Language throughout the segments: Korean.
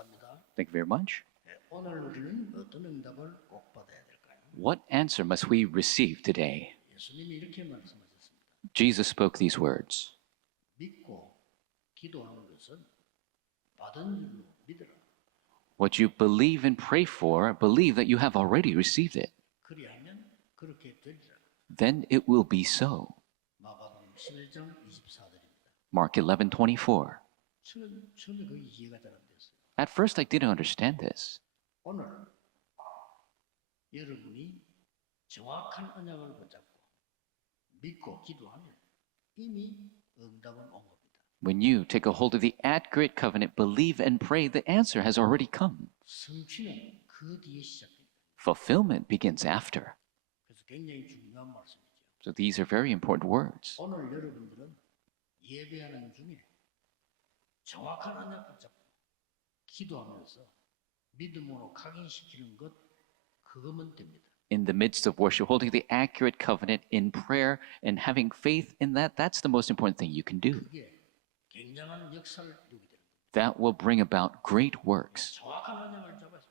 감사합니다. Thank you very much. 오늘 우리는 어떤 응답을 꼭 받아야 될까요? What answer must we receive today? 예수님이 이렇게 말씀하셨습니다. Jesus spoke these words. 믿고 기도하는 것은 받은 줄로 믿으라. What you believe and pray for, believe that you have already received it. 그리하면 그렇게 되리라. Then it will be so. 마가복음 11장 24절입니다. Mark 11:24. 처음에 그게 이해가 잘 안 됐어요. At first I didn't understand this. 오늘 여러분이 정확한 언약을 붙잡고 믿고 기도하면 이미 응답은 온 겁니다. When you take a hold of the accurate covenant, believe and pray, the answer has already come. 성취는 그 뒤에 시작됩니다. Fulfillment begins after. 그래서 굉장히 중요한 말씀이죠. So these are very important words. 오늘 여러분들은 예배하는 중에 정확한 언약 붙잡고 기도하면서 믿음으로 각인시키는 것 그거면 됩니다. In the midst of worship, holding the accurate covenant in prayer and having faith in that, that's the most important thing you can do. 그게 굉장한 역사를 이루게 됩니다. That will bring about great works. 정확한 언약을 잡아서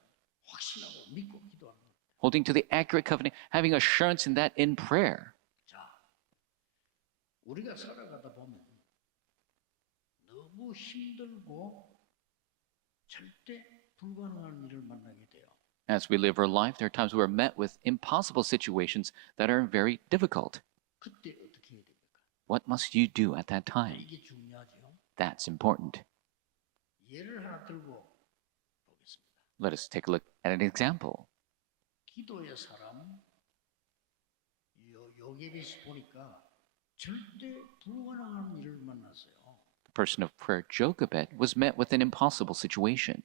확신하고 믿고 기도하는 것. Holding to the accurate covenant, having assurance in that in prayer. 자, 우리가 살아가다 보면 너무 힘들고 절대 불가능한 일을 만나게 돼요. As we live our life, there are times we're met with impossible situations that are very difficult. 그때 어떻게 해야 됩니까? What must you do at that time? 이게 중요하죠. That's important. 예를 하나 들고 보겠습니다. Let us take a look at an example. 기도의 사람 요게벳이 보니까 절대 불가능한 일을 만났어요. The person of prayer, Jochebed, was met with an impossible situation.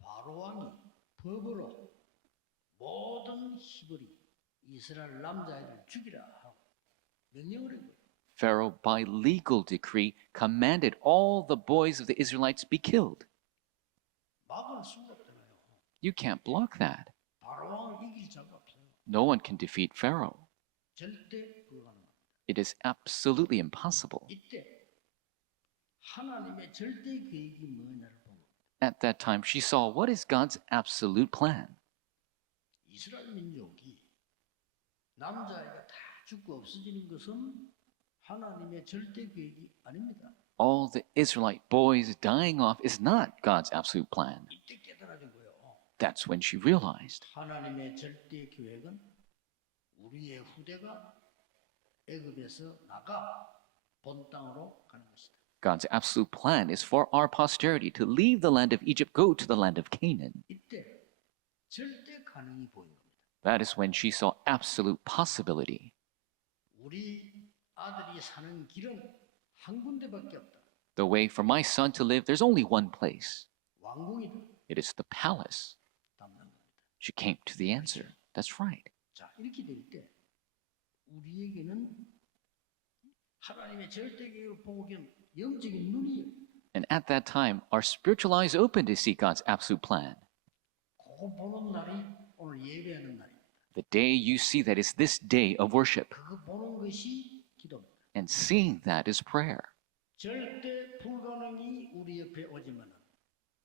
바로 왕이 법으로 모든 히브리 이스라엘 남자애들 죽이라 하고 명령을 했고요. Pharaoh, by legal decree, commanded all the boys of the Israelites be killed. 막을 수가 없잖아요. You can't block that. 바로 왕을 이길 자가 없어요. No one can defeat Pharaoh. 절대 불가능합니다. It is absolutely impossible. 이때 하나님의 절대 계획이 뭐냐를 보고 At that time, she saw what is God's absolute plan. 이스라엘 민족이 남자애가 다 죽고 없어지는 것은 하나님의 절대 계획이 아닙니다. All the Israelite boys dying off is not God's absolute plan. 이때 깨달아진 거예요. That's when she realized 하나님의 절대 계획은 우리의 후대가 애굽에서 나가 본 땅으로 가는 것이다. God's absolute plan is for our posterity to leave the land of Egypt, go to the land of Canaan. 이때 절대 가능이 보인 겁니다. That is when she saw absolute possibility. 우리 아들이 사는 길은 한 군데밖에 없다. The way for my son to live, there's only one place. 왕궁이다. It is the palace. 답는 겁니다. She came to the answer. That's right. 자, 이렇게 될 때 우리에게는 하나님의 절대 계획을 보고 있는 영적인 눈이에요. And at that time, our spiritual eyes open to see God's absolute plan. 그거 보는 날이 오늘 예배하는 날입니다. The day you see that is this day of worship. 그거 보는 것이 기도입니다. And seeing that is prayer. 절대 불가능이 우리 옆에 오지만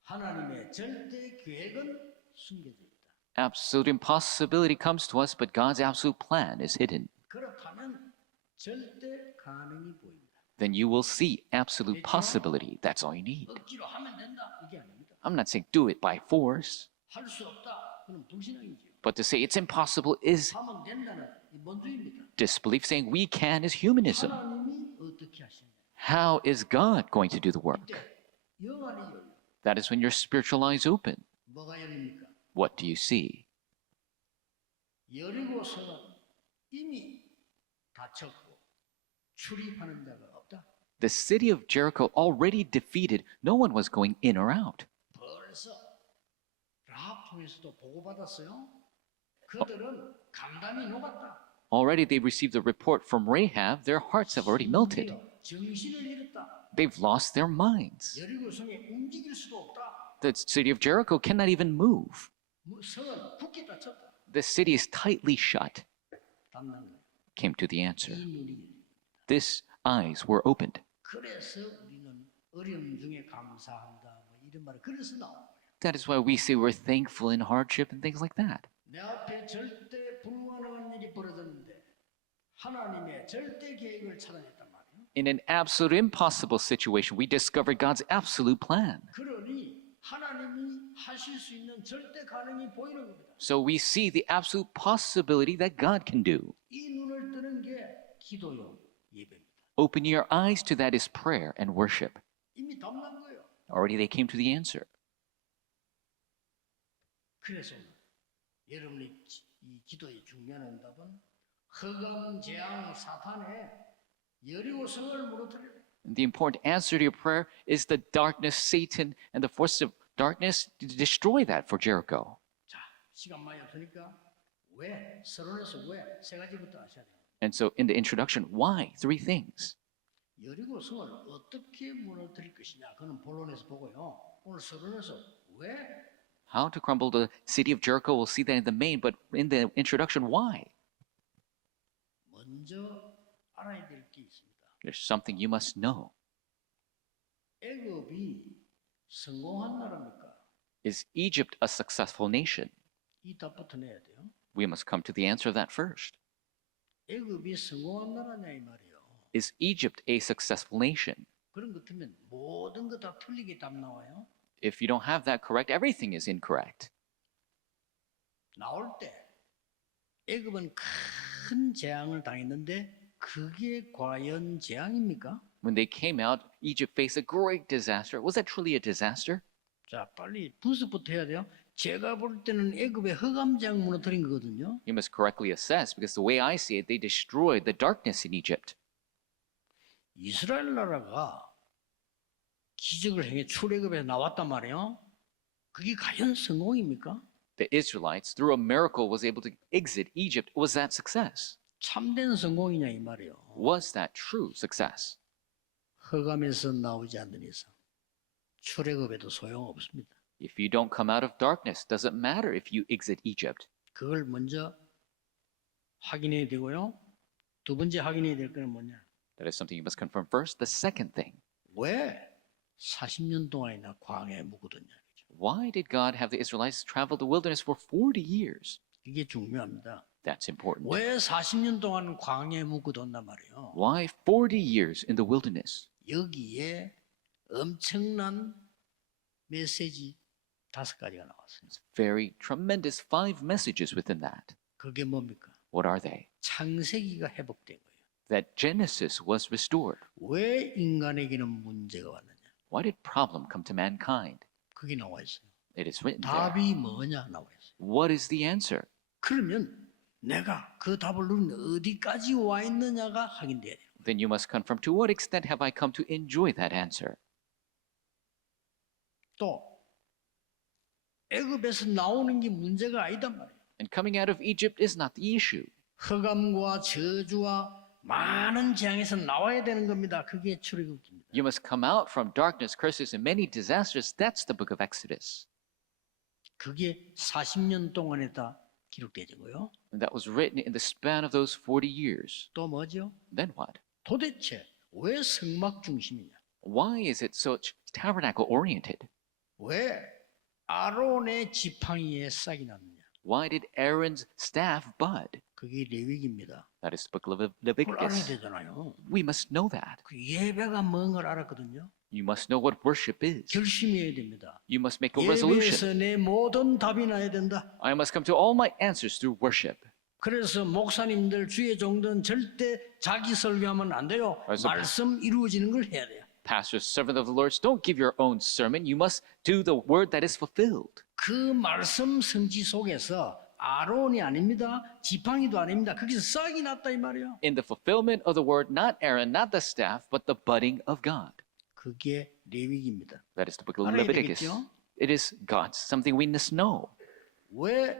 하나님의 절대 계획은 숨겨져 있다. Absolute impossibility comes to us, but God's absolute plan is hidden. 그렇다면 절대 가능이 보입니다. Then you will see absolute possibility. That's all you need. 억지로 하면 된다 이게 아닙니다. I'm not saying do it by force, 할 수 없다 그럼 불신앙이죠. but to say it's impossible is 하면 된다는 이 뭔지입니까? disbelief. Saying we can is humanism. 하나님이 어떻게 하시냐? How is God going to do the work? 이때 영안이 열려. That is when your spiritual eyes open. 뭐가 열립니까? What do you see? 여리고성은 이미 닫혔고 출입하는 자가 없다. The city of Jericho already defeated. No one was going in or out. 벌써 라합 통해서도 보고받았어요. 그들은 감담이 녹았다. Already they received a report from Rahab. Their hearts have already melted. 정신을 잃었다. They've lost their minds. 여리고성에 움직일 수도 없다. The city of Jericho cannot even move. 성은 굳게 닫혔다. The city is tightly shut. 답는 거예요. Came to the answer. 이 눈이 열립니다. This eyes were opened. 그래서 우리는 어려움 중에 감사한다. 뭐 이런 말을 그래서 나온 거예요. That is why we say we're thankful in hardship and things like that. 내 앞에 절대 불가능한 일이 벌어졌는데 하나님의 절대 계획을 찾아냈단 말이에요. In an absolute impossible situation, we discovered God's absolute plan. 그러니 하나님이 하실 수 있는 절대 가능이 보이는 겁니다. So we see the absolute possibility that God can do. 이 눈을 뜨는 게 기도요, 예배입니다. Opening your eyes to that is prayer and worship. 이미 답난 거예요. Already they came to the answer. 그래서 여러분의 이 기도의 중요한 응답은 흑암 재앙 사탄의 여리고성을 무너뜨려야 돼요. The important answer to your prayer is the darkness, Satan, and the forces of darkness to destroy that for Jericho. 자, 시간 많이 없으니까 왜 서론에서 왜 세 가지부터 아셔야 돼요. And so in the introduction, why? Three things. 여리고성을 어떻게 무너뜨릴 것이냐, 그는 본론에서 보고요. 오늘 서론에서 왜 How to crumble the city of Jericho, we'll see that in the main, but in the introduction, why? 먼저 알아야 될 게 있습니다. There's something you must know. 애굽이 성공한 나라입니까? Is Egypt a successful nation? 이 답부터 내야 돼요. We must come to the answer of that first. 애굽이 성공한 나라냐 이 말이에요. Is Egypt a successful nation? 그런 것 같으면 모든 거 다 틀리게 답 나와요. If you don't have that correct, everything is incorrect. 나올 때 애굽은 큰 재앙을 당했는데 그게 과연 재앙입니까? When they came out, Egypt faced a great disaster. Was that truly a disaster? 자, 빨리 분석부터 해야 돼요. 제가 볼 때는 애굽의 흑암 재앙 무너뜨린 거거든요. You must correctly assess because the way I see it, they destroyed the darkness in Egypt. 이스라엘 나라가 기적을 행해 출애굽에 나왔단 말이에요. 그게 과연 성공입니까? The Israelites, through a miracle, was able to exit Egypt. Was that success? 참된 성공이냐 이 말이에요. Was that true success? 흑암에서 나오지 않는 이상 출애굽에도 소용없습니다. If you don't come out of darkness, doesn't matter if you exit Egypt. 그걸 먼저 확인해야 되고요. 두 번째 확인해야 될 거는 뭐냐? That is something you must confirm first. The second thing, 왜 40년 동안이나 광야에 묵었느냐? why did God have the Israelites travel the wilderness for 40 years? 이게 중요합니다. That's important. 왜 40년 동안 광야에 묵어뒀단 말이에요? Why 40 years in the wilderness? 여기에 엄청난 메시지 5가지가 나왔어요. Very tremendous 5 messages within that. 그게 뭡니까? What are they? 창세기가 회복된 거예요. That Genesis was restored. 왜 인간에게는 문제가 왔느냐? Why did problem come to mankind? 그게 나와 있어요. It is written there. 답이 뭐냐 나와 있어요. What is the answer? 그러면 내가 그 답을 누리는 어디까지 와 있느냐가 확인돼야 돼요. Then you must confirm to what extent have I come to enjoy that answer? 또 애굽에서 나오는 게 문제가 아니단 말이에요. And coming out of Egypt is not the issue. 흑암과 저주와 많은 재앙에서 나와야 되는 겁니다. 그게 출애굽기입니다. You must come out from darkness, curses, and many disasters. That's the book of Exodus. 그게 40년 동안에 다 기록되고요. And that was written in the span of those 40 years. 또 뭐죠? Then what? 도대체 왜 성막 중심이냐? Why is it such tabernacle oriented? 왜 아론의 지팡이에 싹이 났느냐? Why did Aaron's staff bud? 그게 레위기입니다. That is the book of 그걸 알아야 Leviticus. 되잖아요. We must know that. 그 예배가 뭔 걸 알았거든요. You must know what worship is. 결심해야 됩니다. You must make a resolution. 예배에서 내 모든 답이 나야 된다. I must come to all my answers through worship. 그래서 목사님들 주의 종들은 절대 자기 설교하면 안 돼요. 그래서 말씀 이루어지는 걸 해야 돼요. Pastors, servant of the Lord, don't give your own sermon. You must do the word that is fulfilled. 그 말씀 성취 속에서 아론이 아닙니다. 지팡이도 아닙니다. 거기서 싹이 났다 이 말이에요. In the fulfillment of the word, not Aaron, not the staff, but the budding of God. 그게 레위기입니다. That is the book of 알아야 Leviticus. 되겠죠? It is God's, something we must know. 왜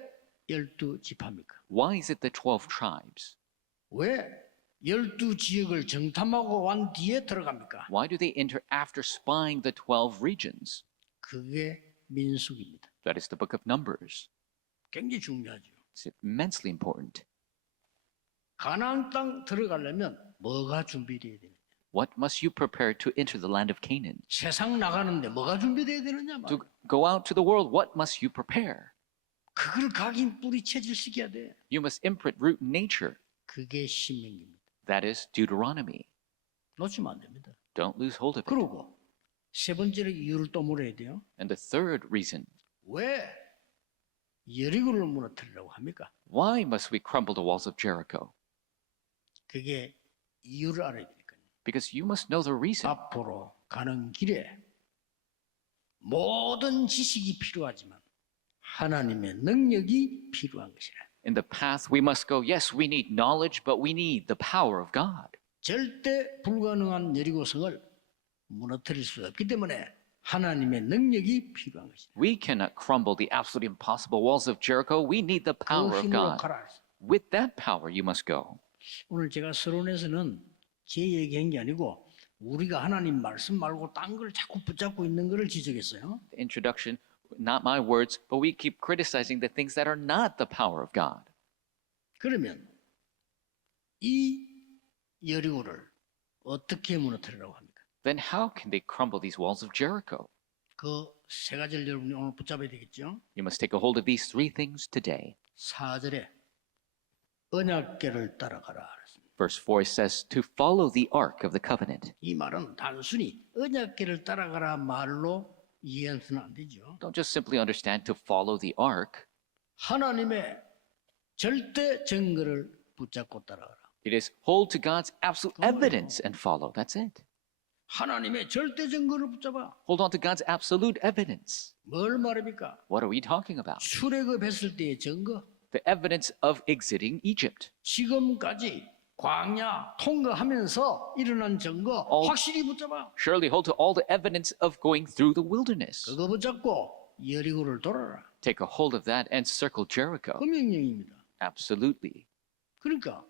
12지파입니까? Why is it the 12 tribes? 왜 12지역을 정탐하고 wan 뒤에 들어갑니까? Why do they enter after spying the 12 regions? 그게 민수기입니다. That is the book of Numbers. 굉장히 중요하죠. It's immensely important. 가나안 땅 들어가려면 뭐가 준비되어야 되느냐? What must you prepare to enter the land of Canaan? 세상 나가는데 뭐가 준비돼야 되느냐 To 말이야. go out to the world, what must you prepare? 그걸 각인 뿌리 체질시켜야 돼. You must imprint root in nature. 그게 신명기입니다. That is Deuteronomy. 놓치면 안 됩니다. Don't lose hold of it. 그리고 세 번째로 이유를 또 물어야 돼요. And the third reason, 왜 여리고를 무너뜨리려고 합니까? why must we crumble the walls of Jericho? 그게 이유를 알아야 되니까요. Because you must know the reason. 앞으로 가는 길에 모든 지식이 필요하지만 하나님의 능력이 필요한 것이라. In the path we must go, yes, we need knowledge, but we need the power of God. 절대 불가능한 여리고성을 무너뜨릴 수 없기 때문에 하나님의 능력이 필요한 것이다. We cannot crumble the absolutely impossible walls of Jericho. We need the 그 power of 힘으로 God. 가라. With that power, you must go. 오늘 제가 서론에서는 제 얘기한 게 아니고 우리가 하나님 말씀 말고 딴 걸 자꾸 붙잡고 있는 것을 지적했어요. The introduction, not my words, but we keep criticizing the things that are not the power of God. 그러면 이 여리고를 어떻게 무너뜨리라고 합니까? Then how can they crumble these walls of Jericho? 그 세 가지를 여러분이 오늘 붙잡아야 되겠죠. You must take a hold of these three things today. 4절에 언약궤를 따라가라. Verse 4 says to follow the ark of the covenant. 이 말은 단순히 언약궤를 따라가라 말로 이해해서는 안 되죠. Don't just simply understand to follow the ark. 하나님의 절대 증거를 붙잡고 따라가라. It is hold to God's absolute evidence and follow. That's it. 하나님의 절대 증거를 붙잡아. Hold on to God's absolute evidence. 뭘 말합니까? What are we talking about? 출애굽했을 때의 증거. The evidence of exiting Egypt. 지금까지 광야 통과하면서 일어난 증거 확실히 붙잡아. Surely hold to all the evidence of going through the wilderness. 그거 붙잡고 여리고를 돌아라. Take a hold of that and circle Jericho. 그 명령입니다. Absolutely. 그러니까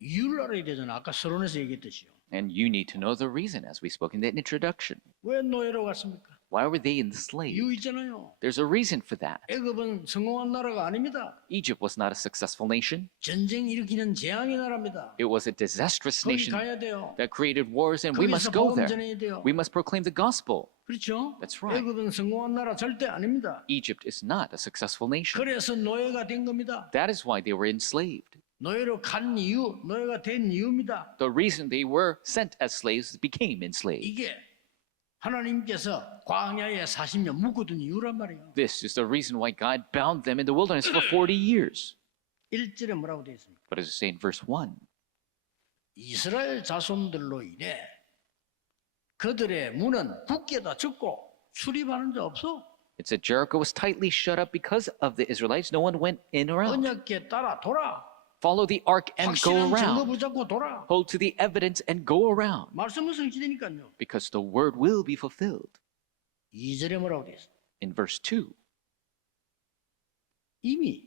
이유를 알아야 되잖아. 아까 서론에서 얘기했듯이요. And you need to know the reason, as we spoke in the introduction. 왜 노예로 갔습니까? Why were they enslaved? 이유 있잖아요. There's a reason for that. 애굽은 성공한 나라가 아닙니다. Egypt was not a successful nation. 전쟁 일으키는 재앙의 나라입니다. It was a disastrous 거기 nation 가야 돼요. that created wars, and we 거기서 must go 복음 there. 전해야 돼요. We must proclaim the gospel. 그렇죠? That's right. 애굽은 성공한 나라 절대 아닙니다. Egypt is not a successful nation. 그래서 노예가 된 겁니다. That is why they were enslaved. 노예로 간 이유, 노예가 된 이유입니다. The reason they were sent as slaves became enslaved. 이게 하나님께서 광야에 40년 묶어둔 이유란 말이에요. This is the reason why God bound them in the wilderness for 40 years. 1절에 뭐라고 되어 있습니까? What does it say in verse 1? 이스라엘 자손들로 인해 그들의 문은 굳게 닫혔고 출입하는 자 없어. It said Jericho was tightly shut up because of the Israelites. No one went in or out. 언약궤 따라 돌아. Follow the ark and go 확실한 증거 around. 붙잡고 돌아. Hold to the evidence and go around. 말씀은 성취되니까요. Because the word will be fulfilled. 2절에 뭐라고 되어 있어? In verse 2, 이미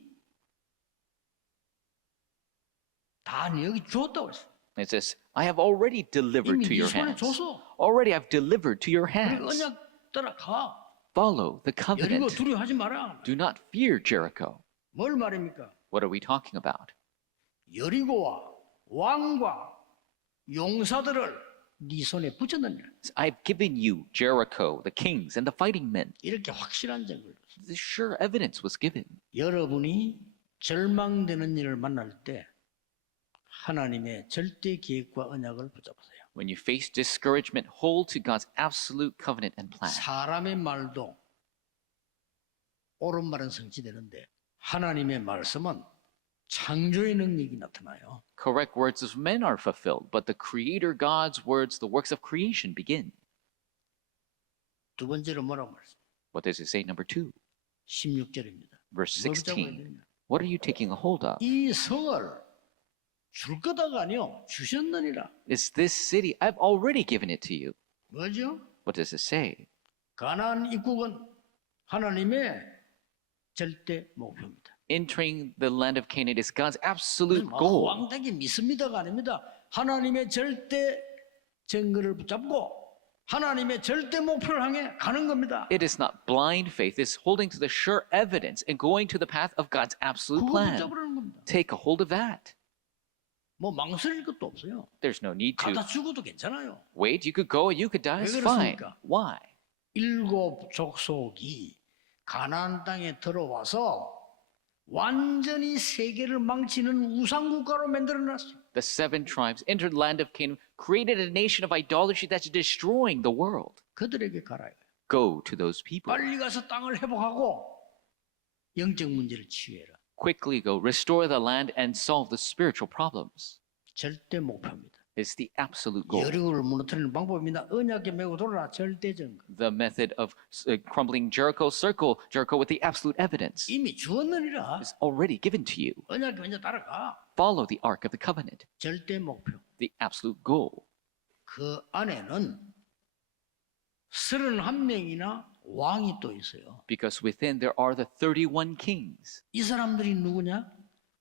다 여기 주었다고 했어. it says, I have already delivered 이미 to 네 your 손에 hands. 줬어. Already I've delivered to your 우리 hands. 언약 따라가. Follow the 여리고 covenant. 두려워하지 마라. Do not fear Jericho. 뭘 말입니까? What are we talking about? 여리고와 왕과 용사들을 네 손에 붙였느냐. I've given you Jericho, the kings, and the fighting men. 이렇게 확실한 증거를 줬어. The sure evidence was given. 여러분이 절망되는 일을 만날 때 하나님의 절대 계획과 언약을 붙잡으세요. When you face discouragement, hold to God's absolute covenant and plan. 사람의 말도 옳은 말은 성취되는데 하나님의 말씀은 창조의 능력이 나타나요. Correct words of men are fulfilled, but the Creator God's words, the works of creation, begin. 두 번째로 뭐라고 말씀? What does it say? Number 2, 16절입니다. verse 뭘 붙잡아야 16. 되냐? What are you taking a hold of? 이 성을 줄 거다가 아니요 주셨느니라. Is this city? I've already given it to you. 뭐죠? What does it say? 가나안 입국은 하나님의 절대 목표입니다. Entering the land of Canaan is God's absolute goal. 왕되게 믿습니다가 아닙니다. 하나님의 절대 증거를 붙잡고 하나님의 절대 목표를 향해 가는 겁니다. It is not blind faith, it's holding to the sure evidence and going to the path of God's absolute 그거 plan. 붙잡으라는 겁니다. Take a hold of that. 뭐 망설일 것도 없어요. There's no need to 가다 죽어도 괜찮아요. wait. You could go, you could die. 왜 It's fine. 그렇습니까? Why? 일곱 족속이 가나안 땅에 들어와서 완전히 세계를 망치는 우상국가로 만들어놨어요. The 7 tribes entered the land of Canaan, created a nation of idolatry that's destroying the world. 그들에게 가라. Go to those people. 빨리 가서 땅을 회복하고 영적 문제를 치유해라. Quickly go, restore the land and solve the spiritual problems. 절대 목표입니다. It's the absolute goal. 여리고를 무너뜨리는 방법입니다. 언약에 메고 돌아라. 절대 증거. The method of crumbling Jericho, circle Jericho with the absolute evidence 이미 주었느니라. is already given to you. 언약에 먼저 따라가. Follow the ark of the covenant, 절대 목표. the absolute goal. 그 안에는 31명이나 왕이 또 있어요. Because within there are the 31 kings. 이 사람들이 누구냐?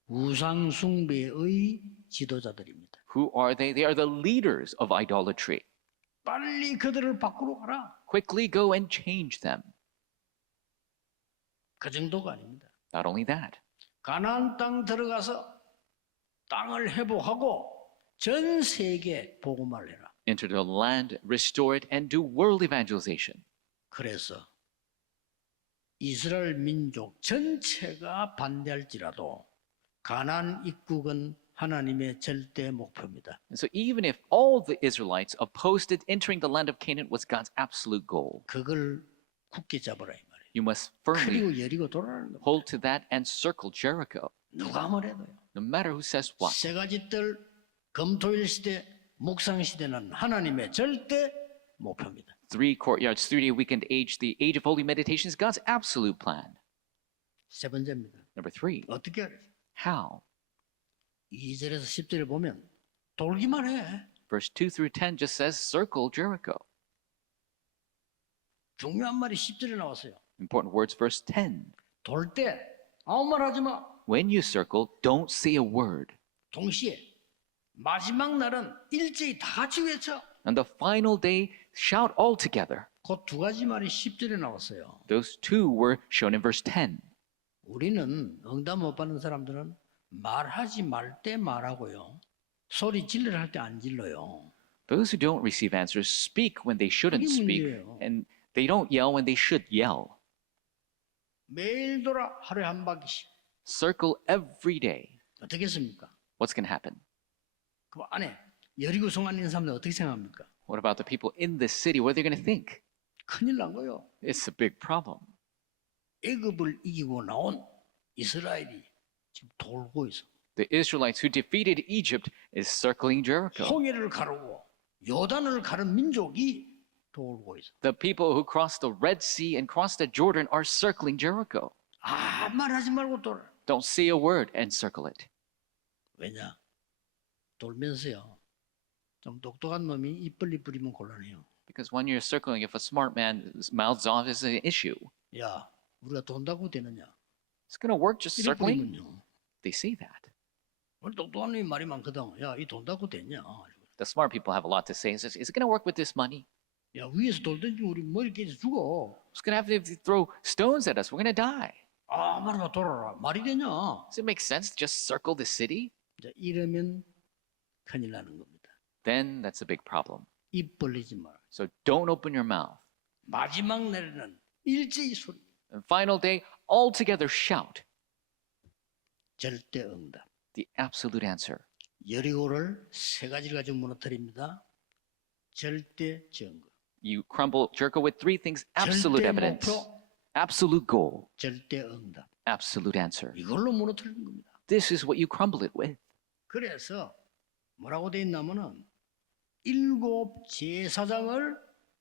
우상 숭배의 지도자들입니다. Who are they? They are the leaders of idolatry. 빨리 그들을 밖으로 가라. Quickly go and change them. 그 정도가 아닙니다. Not only that, 가나안 땅 들어가서 땅을 회복하고 전 세계 복음을 해라. enter the land, restore it, and do world evangelization. 그래서 이스라엘 민족 전체가 반대할지라도 가나안 입국은 하나님의 절대 목표입니다. And so even if all the Israelites opposed it, entering the land of Canaan was God's absolute goal. 그걸 굳게 잡으라 이 말이에요. You must firmly 그리고 여리고 돌아가는 겁니다. hold to that and circle Jericho. 누가 뭐래도요. No matter who says what. 세 가지 뜰 금토일 시대, 묵상 시대는 하나님의 절대 목표입니다. 3 courtyards, 3-day weekend age, the age of holy meditation is God's absolute plan. 세 번째입니다. Number 3, 어떻게 하래? how? 2절에서 10절을 보면 돌기만 해. Verse 2 through 10 just says circle Jericho. 중요한 말이 10절에 나왔어요. Important words, verse 10. 돌 때 아무 말 하지 마. When you circle, don't say a word. 동시에 마지막 날은 일제히 다 같이 외쳐. On the final day, shout all together. 그 두 가지 말이 10절에 나왔어요. Those two were shown in verse 10. 우리는 응답 못 받는 사람들은 말하지 말 때 말하고요. 소리 질러를 할 때 안 질러요. Those who don't receive answers speak when they shouldn't 그게 speak, 문제예요. and they don't yell when they should yell. 매일 돌아 하루에 한 바퀴씩. Circle every day. 어떻게 했습니까? What's going to happen? 그 안에 여리고 성 안에 있는 사람들 어떻게 생각합니까? What about the people in this city? What are they going to think? 큰일 난 거요. It's a big problem. 애굽을 이기고 나온 이스라엘이 지금 돌고 있어. The Israelites who defeated Egypt is circling Jericho. 홍해를 가르고 요단을 가른 민족이 돌고 있어. The people who crossed the Red Sea and crossed the Jordan are circling Jericho. 아무 말 하지 말고 돌아. Don't say a word and circle it. 왜냐? 돌면서요. 좀 똑똑한 놈이 입 벌리 뿌리면 곤란해요. Because when you're circling, if a smart man mouths off, it's an issue. 야, 우리가 돈다고 되느냐? It's going to work just 이래 circling. 뿌리면요. They say that. 우리 똑똑한 놈이 말이 많거든. 야, 이 돈다고 되냐? The smart people have a lot to say. Is it going to work with this money? 야, 위에서 돌든지 우리 머리 깨져 죽어. It's going to have to throw stones at us. We're going to die. 아, 말만 돌아라. 말이 되냐? Does it make sense to just circle the city? 이제 이러면 큰일 나는 겁니다. Then that's a big problem. 입 벌리지 마라. So don't open your mouth. 마지막 날에는 일제히 소리. And final day, all together shout 절대 응답. the absolute answer. 여리고를 세 가지를 가지고 무너뜨립니다. 절대 증거. You crumble Jericho with 3 things: absolute 절대 evidence, 목표, absolute goal, 절대 응답. absolute answer. 이걸로 무너뜨리는 겁니다. This is what you crumble it with. 그래서 뭐라고 돼 있냐면은 7 제사장을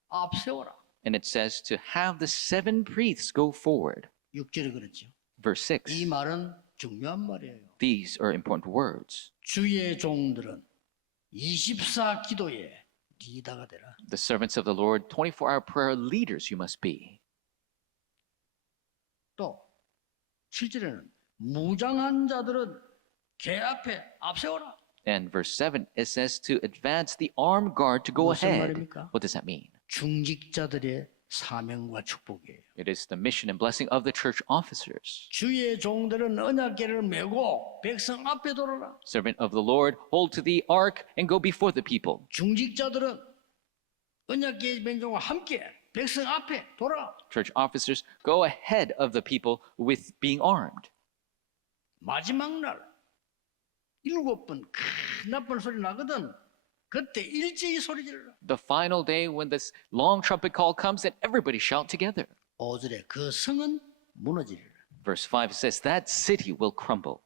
앞세워라. And it says to have the 7 priests go forward. 6절에 그랬죠. Verse 이 6. 말은 중요한 말이에요. These are important words. 주의 종들은 24 기도에 리더가 되라. The servants of the Lord, 24-hour prayer leaders you must be. 또 7절에는 무장한 자들은 개 앞에 앞세워라. And verse 7, it says to advance the armed guard to go 무슨 ahead. 말입니까? What does that mean? 중직자들의 사명과 축복이에요. It is the mission and blessing of the church officers. 주의 종들은 언약궤를 메고 백성 앞에 돌아라. Servant of the Lord, hold to the ark and go before the people. 중직자들은 언약궤 변종과 함께 백성 앞에 돌아라. Church officers, go ahead of the people with being armed. 마지막 날 7번 큰 나팔 소리 나거든. 그때 일제히 소리 질러. The final day when this long trumpet call comes, then everybody shout together. 5절에 그 성은 무너지리라. Verse 5 says that city will crumble.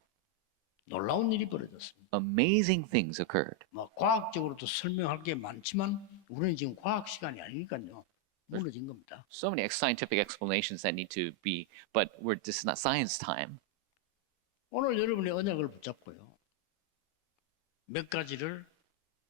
놀라운 일이 벌어졌습니다. Amazing things occurred. 뭐 과학적으로도 설명할 게 많지만 우리는 지금 과학 시간이 아니니까요. 무너진 겁니다. So many scientific explanations that need to be, but this is not science time. 오늘 여러분의 언약을 붙잡고요. 몇 가지를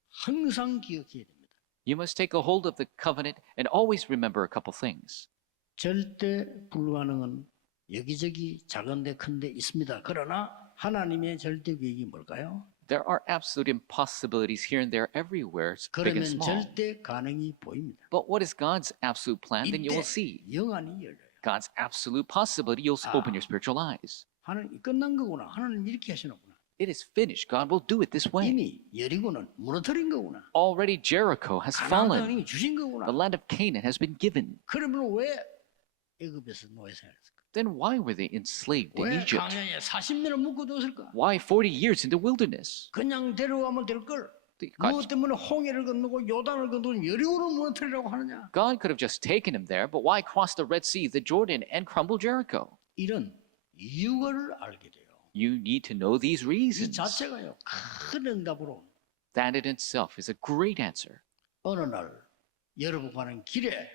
항상 기억해야 됩니다. You must take a hold of the covenant and always remember a couple things. 절대 불가능은 여기저기 작은데 큰데 있습니다. 그러나 하나님의 절대 계획이 뭘까요? There are absolute impossibilities here and there everywhere, big and 그러면 small. 절대 가능이 보입니다. But what is God's absolute plan? Then you 이때 will see. 영안이 열려요. God's absolute possibility, you'll open your spiritual eyes. 하나님 끝난 거구나. 하나님 이렇게 하시는구나. It is finished. God will do it this way. 이미 여리고는 무너뜨린 거구나. Already Jericho has fallen. 하나님이 주신 거구나. The land of Canaan has been given. 그러면 왜 애굽에서 노예 생활했을까? Then why were they enslaved in 왜 Egypt? 광야에 40년을 묵어두었을까? Why 40 years in the wilderness? 그냥 데려가면 될 걸. God, 무엇 때문에 홍해를 건너고 요단을 건너고 여리고를 무너뜨리라고 하느냐? God could have just taken him there, but why cross the Red Sea, the Jordan, and crumble Jericho? 이런 이유를 알게 돼요. You need to know these 이 reasons. 자체가요 큰 응답으로 That in itself is a great answer. 어느 날 여러분 가는 길에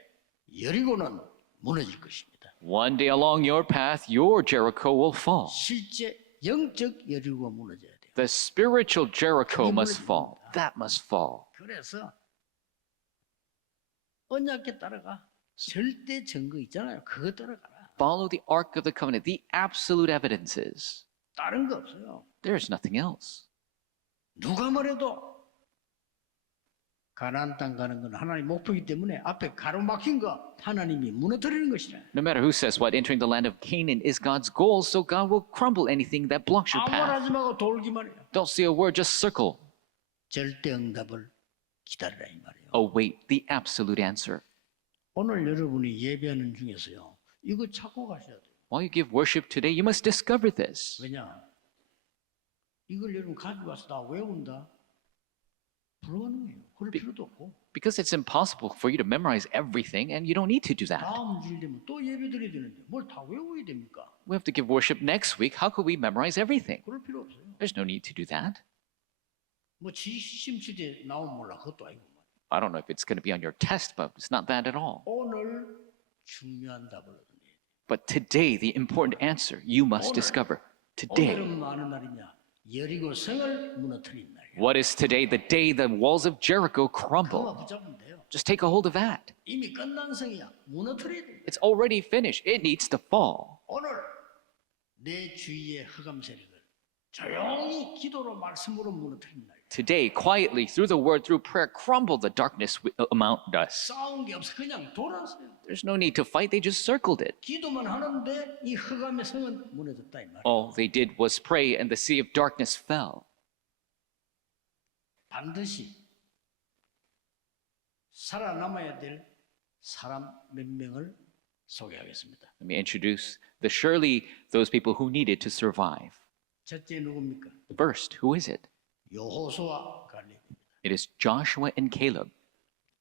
여리고는 무너질 것입니다. One day along your path, your Jericho will fall. 실제 영적 여리고가 무너져야 돼요. The spiritual Jericho must fall. That must fall. 그래서 언약에 따라가 절대 증거 있잖아요. 그거 따라가라. Follow the ark of the covenant, the absolute evidences. 다른 거 없어요. There's nothing else. 누가 뭐래도 가나안 땅 가는 건 하나님 목표이기 때문에 앞에 가로막힌 거 하나님이 무너뜨리는 것이라. No matter who says what, entering the land of Canaan is God's goal, so God will crumble anything that blocks your 아무 말 path. 하지 말고 돌기만 해요. Don't say a word, just circle. 절대 응답을 기다리라 이 말이에요. Await the absolute answer. 오늘 여러분이 예배하는 중에서요. 이거 찾고 가셔야 돼요. While you give worship today, you must discover this. 왜냐? 이걸 여러분 가지고 와서 다 외운다? 불가능해요. 그럴 필요도 없고. Because it's impossible for you to memorize everything, and you don't need to do that. 다음 주일 되면 또 예배 드려야 되는데 뭘 다 외워야 됩니까? We have to give worship next week. How could we memorize everything? 그럴 필요 없어요. There's no need to do that. 뭐 지심시대 나오면 몰라. 그것도 아니고. I don't know if it's going to be on your test, but it's not that at all. 오늘 중요한 답을 얻어내야 돼요. But today, the important answer you must discover. Today. 오늘은 많은 날이냐? 여리고 성을 무너뜨린 날이에요. What is today? The day the walls of Jericho 그거 crumble. 붙잡으면 돼요. Just take a hold of that. 이미 끝난 성이야. 무너뜨려야 돼요. It's already finished. It needs to fall. 오늘 내 주위의 흑암 세력을 조용히 기도로 말씀으로 무너뜨린 날이에요. Today, quietly, through the word, through prayer, crumble the darkness among us. 싸운 게 없어. 그냥 돌았어요. There's no need to fight. They just circled it. 기도만 하는데 이 흑암의 성은 무너졌다 이 말이에요. All they did was pray, and the sea of darkness fell. 반드시 살아남아야 될 사람 몇 명을 소개하겠습니다. Let me introduce surely those people who needed to survive. 첫째 누굽니까? First, who is it? 여호수아 갈렙입니다. It is Joshua and Caleb.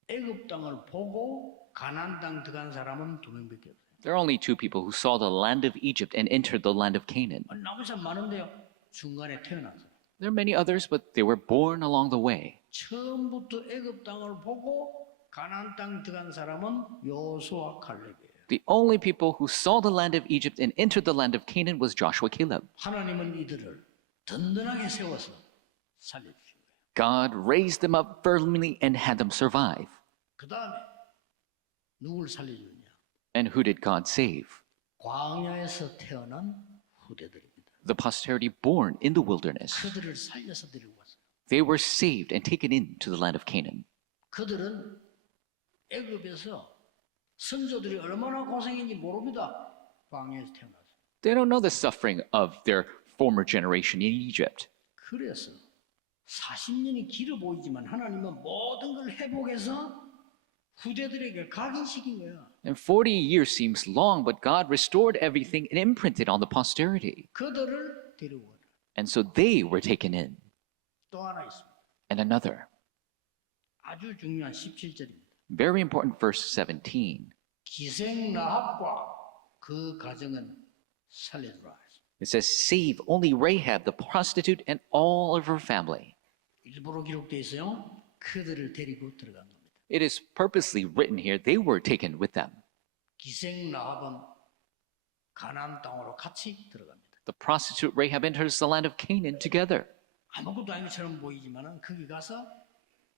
애굽 땅을 보고 가나안 땅 들어간 사람은 2명밖에 없어요. There are only two people who saw the land of Egypt and entered the land of Canaan. 나머지 사람 많은데요. 중간에 태어났어요. There are many others, but they were born along the way. 처음부터 애굽 땅을 보고 가나안 땅 들어간 사람은 여호수아 갈렙이에요. The only people who saw the land of Egypt and entered the land of Canaan was Joshua Caleb. 하나님은 이들을 든든하게 세워서 살려주신 거예요. God raised them up firmly and had them survive. 그 다음에 누굴 살려주느냐? And who did God save? 광야에서 태어난 후대들입니다. The posterity born in the wilderness. 그들을 살려서 데리고 왔어요. They were saved and taken into the land of Canaan. 그들은 애굽에서 선조들이 얼마나 고생했는지 모릅니다. 광야에서 태어나서. They don't know the suffering of their former generation in Egypt. 그래서 40년이 길어 보이지만 하나님은 모든 걸 회복해서 후대들에게 각인시킨 거야. And 40 years seems long, but God restored everything and imprinted on the posterity. 그들을 데려오라. And so they were taken in. 또 하나 있습니다. And another, 아주 중요한 17절입니다. very important verse 17. 기생 라합과 그 가정은 살려주라. It says, save only Rahab, the prostitute, and all of her family. 일부러 기록되어 있어요. 그들을 데리고 들어간 겁니다. It is purposely written here, they were taken with them. 기생 라합은 가나안 땅으로 같이 들어갑니다. The prostitute Rahab enters the land of Canaan together. 아무것도 아닌 것처럼 보이지만은 거기 가서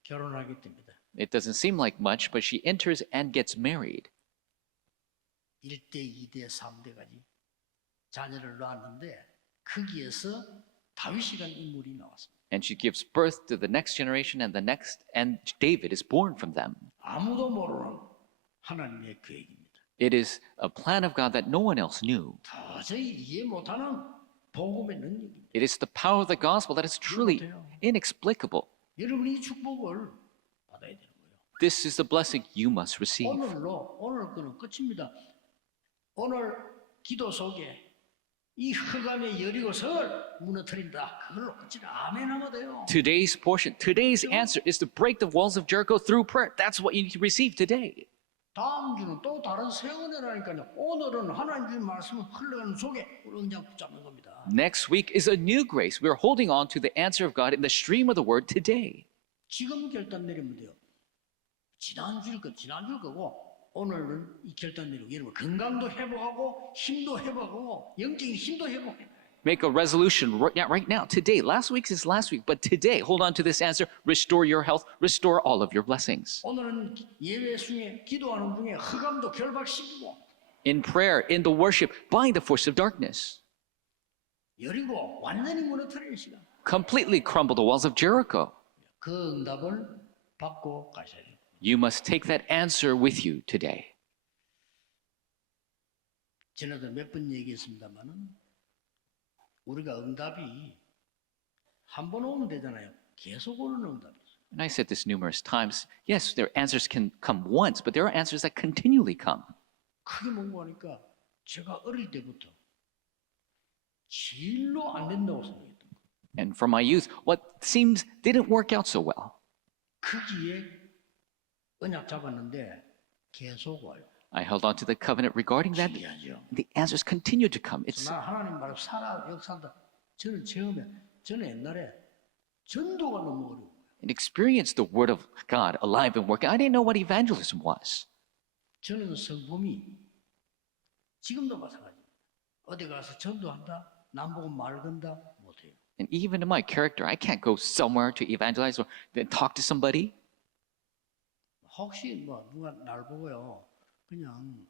결혼하게 됩니다. It doesn't seem like much, but she enters and gets married. 1대, 2대, 3대까지 자녀를 낳았는데 거기에서 다윗이라는 인물이 나왔습니다. And she gives birth to the next generation and the next, and David is born from them. 아무도 모르는 하나님의 계획입니다. It is a plan of God that no one else knew. 도저히 이해 못하는 복음의 능력입니다. It is the power of the gospel that is truly inexplicable. 여러분이 이 축복을 받아야 되는 거예요. This is the blessing you must receive. 오늘 거는 끝입니다. 오늘 기도 속에 이 흑암의 여리고성을 무너뜨린다. 그걸로 끝이다. 아멘 하면 돼요. Today's portion, today's answer is to break the walls of Jericho through prayer. That's what you need to receive today. 다음 주는 또 다른 새 은혜라니까요. 오늘은 하나님 주신 말씀을 흘러가는 속에 우리 언장 붙잡는 겁니다. Next week is a new grace. We're holding on to the answer of God in the stream of the word today. 지금 결단 내리면 돼요. 지난주일 거고 오늘은 이 결단 내리고 여러분 건강도 회복하고 힘도 회복하고 영적인 힘도 회복해. Make a resolution right now, today. Last week's is last week, but today, hold on to this answer. Restore your health. Restore all of your blessings. 오늘은 예배 중에 기도하는 중에 흑암도 결박시키고 In prayer, in the worship, bind the force of darkness. 여리고 완전히 무너뜨리는 시간. Completely crumble the walls of Jericho. 그 응답을 받고 가셔야 돼요. You must take that answer with you today. 지난번에 몇 번 얘기했습니다만은 우리가 응답이 한 번 오면 되잖아요. 계속 오는 응답이죠. And I said this numerous times. Yes, their answers can come once, but there are answers that continually come. 크게 mon고하니까 제가 어릴 때부터 진로 안 된다고 생각했던 거예요. And from my youth, what seems didn't work out so well. 거기에 언약 잡았는데 계속 와요. I held on to the covenant regarding that. 신기하죠. The answers continue to come. It's 나 하나님 말로 살아 역사한다. 저는 옛날에 전도가 너무 어려워요. and experience the word of God alive and working. I didn't know what evangelism was. 저는 성품이 지금도 마찬가지입니다. 어디 가서 전도한다, 남보고 말 건다 못해요. And even in my character, I can't go somewhere to evangelize or then talk to somebody. 혹시 뭐 누가 날 보고요, 그냥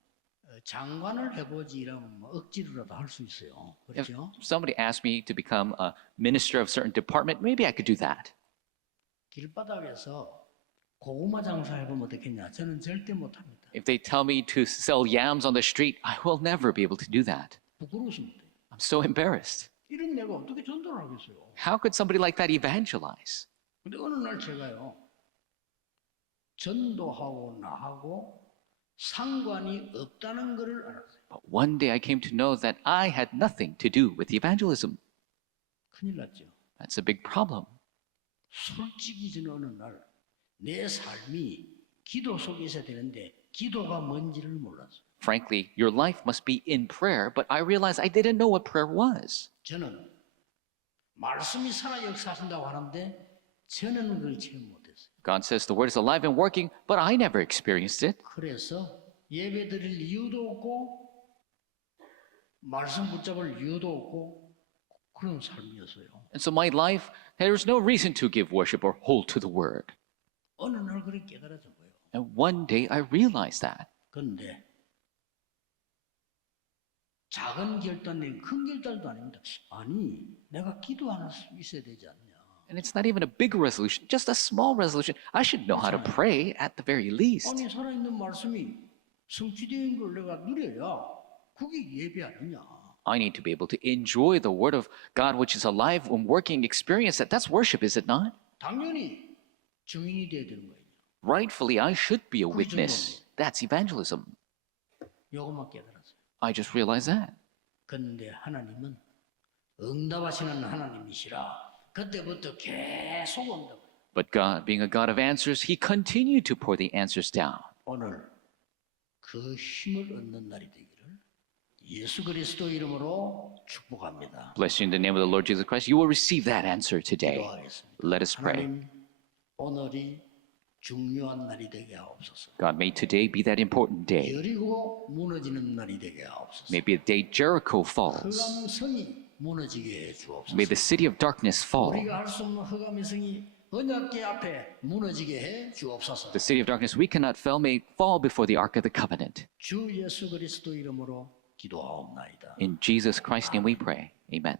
장관을 해보지 이러면 뭐 억지로라도 할 수 있어요. If 그렇죠? somebody asked me to become a minister of a certain department, maybe I could do that. 길바닥에서 고구마 장사 해보면 어떻겠냐? 저는 절대 못합니다. If they tell me to sell yams on the street, I will never be able to do that. 부끄러웠습니다. I'm so embarrassed. 이런 내가 어떻게 전도를 하겠어요? How could somebody like that evangelize? 근데 어느 날 제가요, 전도하고 나하고 상관이 없다는 것을 알았어요. But one day I came to know that I had nothing to do with evangelism. 큰일 났죠. That's a big problem. 솔직히 저는 어느 날 내 삶이 기도 속에 있어야 되는데 기도가 뭔지를 몰랐어요. Frankly, your life must be in prayer, but I realized I didn't know what prayer was. 저는 말씀이 살아 역사하신다고 하는데 저는 그걸 체험 못했어요. God says the word is alive and working, but I never experienced it. 그래서 예배 드릴 이유도 없고 말씀 붙잡을 이유도 없고 그런 삶이었어요. And so my life, there was no reason to give worship or hold to the word. 어느 날 그렇게 깨달아진 거예요. And one day I realized that. 그런데 작은 결단이 큰 결단도 아닙니다. 아니, 내가 기도하나 있어야 되지 않냐. And it's not even a big resolution, just a small resolution. I should know how to pray at the very least. 아니, 살아있는 말씀이 성취된 걸 내가 누려야 그게 예배 아니냐. I need to be able to enjoy the word of God, which is alive and working, experience that. That's worship, is it not? 당연히 증인이 돼야 되는 거예요. Rightfully, I should be a witness. That's evangelism. 요것만 깨달았어요. I just realized that. 그런데 하나님은 응답하시는 하나님이시라. 그때부터 계속 온다. But God, being a God of answers, He continued to pour the answers down. 오늘 그 힘을 얻는 날이 되기를 예수 그리스도 이름으로 축복합니다. Bless you in the name of the Lord Jesus Christ. You will receive that answer today. 기도하겠습니다. Let us pray. 하나님, 오늘이 중요한 날이 되게 하옵소서. God, may today be that important day. 여리고 무너지는 날이 되게 하옵소서. May be the day Jericho falls. 흑암 성이 무너지게 해 주옵소서. May the city of darkness fall. 우리가 할 수 없는 흑암의 성이 언약궤 앞에 무너지게 해 주옵소서. The city of darkness we cannot fall may fall before the ark of the covenant. 주 예수 그리스도 이름으로 기도하옵나이다. In Jesus Christ's name we pray. Amen.